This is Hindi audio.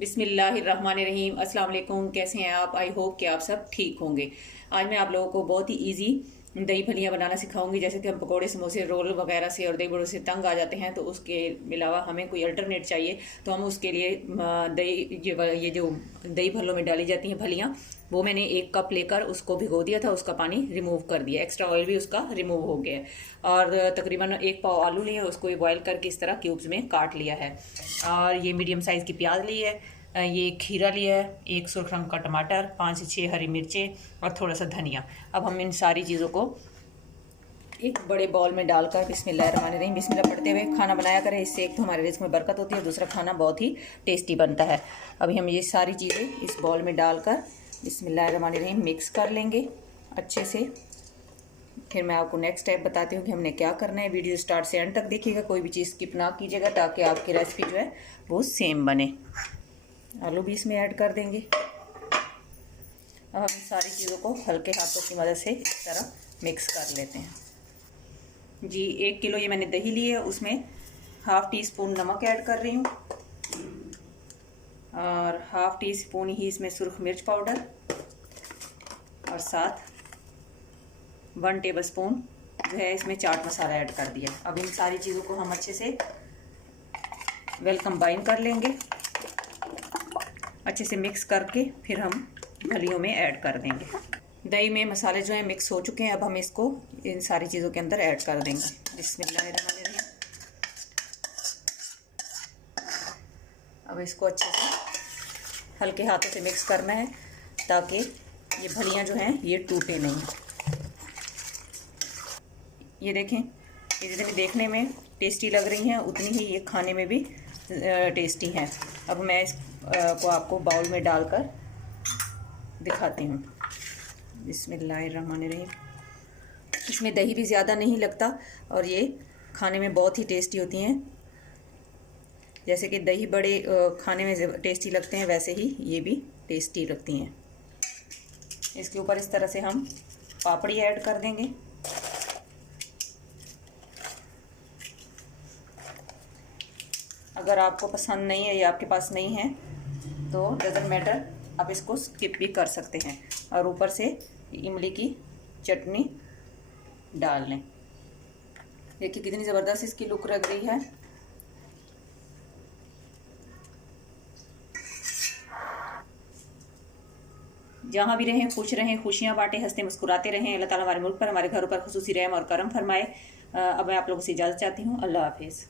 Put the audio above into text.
बिस्मिल्लाहिर्रहमानिर्रहीम। अस्सलाम वालेकुम। कैसे हैं आप? आई होप कि आप सब ठीक होंगे। आज मैं आप लोगों को बहुत ही इजी दही फलियाँ बनाना सिखाऊंगी। जैसे कि हम पकोड़े, समोसे, रोल वगैरह से और दही बड़ों से तंग आ जाते हैं, तो उसके अलावा हमें कोई अल्टरनेट चाहिए। तो हम उसके लिए दही ये जो दही भल्लों में डाली जाती हैं फलियाँ, वो मैंने 1 कप लेकर उसको भिगो दिया था। उसका पानी रिमूव कर दिया, एक्स्ट्रा ऑयल भी उसका रिमूव हो गया है। और तकरीबन 1 पाव आलू लिए, उसको बॉयल करके इस तरह क्यूब्स में काट लिया है। और ये मीडियम साइज़ की प्याज ली है, ये खीरा लिया है, 1 सुर्ख रंग का टमाटर, 5 से 6 हरी मिर्चें और थोड़ा सा धनिया। अब हम इन सारी चीज़ों को एक बड़े बाउल में डालकर बिस्मिल्लाहिर्रहमानिर्रहीम बिस्मिल्लाह पढ़ते हुए खाना बनाया करें। इससे एक तो हमारे रिज़्क में बरकत होती है, दूसरा खाना बहुत ही टेस्टी बनता है। अभी हम ये सारी चीज़ें इस बाउल में डालकर बिस्मिल्लाहिर्रहमानिर्रहीम मिक्स कर लेंगे अच्छे से। फिर मैं आपको नेक्स्ट स्टेप बताती हूँ कि हमने क्या करना है। वीडियो स्टार्ट से एंड तक देखिएगा, कोई भी चीज़ स्किप ना कीजिएगा, ताकि आपकी रेसिपी जो है वो सेम बने। आलू भी इसमें ऐड कर देंगे। अब हम इन सारी चीज़ों को हल्के हाथों की मदद से इस तरह मिक्स कर लेते हैं। जी 1 किलो ये मैंने दही ली है, उसमें ½ टीस्पून नमक ऐड कर रही हूँ और ½ टीस्पून ही इसमें सुर्ख मिर्च पाउडर और साथ 1 टेबलस्पून जो है इसमें चाट मसाला ऐड कर दिया। अब इन सारी चीज़ों को हम अच्छे से वेल कंबाइन कर लेंगे, अच्छे से मिक्स करके फिर हम फलियों में ऐड कर देंगे। दही में मसाले जो हैं मिक्स हो चुके हैं। अब हम इसको इन सारी चीज़ों के अंदर ऐड कर देंगे। बिस्मिल्लाहिर्रहमानिर्रहीम। अब इसको अच्छे से हल्के हाथों से मिक्स करना है, ताकि ये फलियाँ जो हैं ये टूटे नहीं। ये देखें, ये जितनी देखने में टेस्टी लग रही हैं, उतनी ही ये खाने में भी टेस्टी हैं। अब मैं इसको आपको बाउल में डालकर दिखाती हूँ। बिस्मिल्लाहिर्रहमानिर्रहीम। इसमें दही भी ज़्यादा नहीं लगता और ये खाने में बहुत ही टेस्टी होती हैं। जैसे कि दही बड़े खाने में टेस्टी लगते हैं, वैसे ही ये भी टेस्टी लगती हैं। इसके ऊपर इस तरह से हम पापड़ी ऐड कर देंगे। अगर आपको पसंद नहीं है या आपके पास नहीं है तो डजंट मैटर, आप इसको स्किप भी कर सकते हैं। और ऊपर से इमली की चटनी डाल लें। देखिए कितनी ज़बरदस्त इसकी लुक लग रही है। जहाँ भी रहें खुश रहें, खुशियाँ बांटें, हंसते मुस्कुराते रहें। अल्लाह ताला हमारे मुल्क पर, हमारे घरों पर खुसूसी रहम और करम फरमाए। अब मैं आप लोगों से इजाज़त चाहती हूँ। अल्लाह हाफिज़।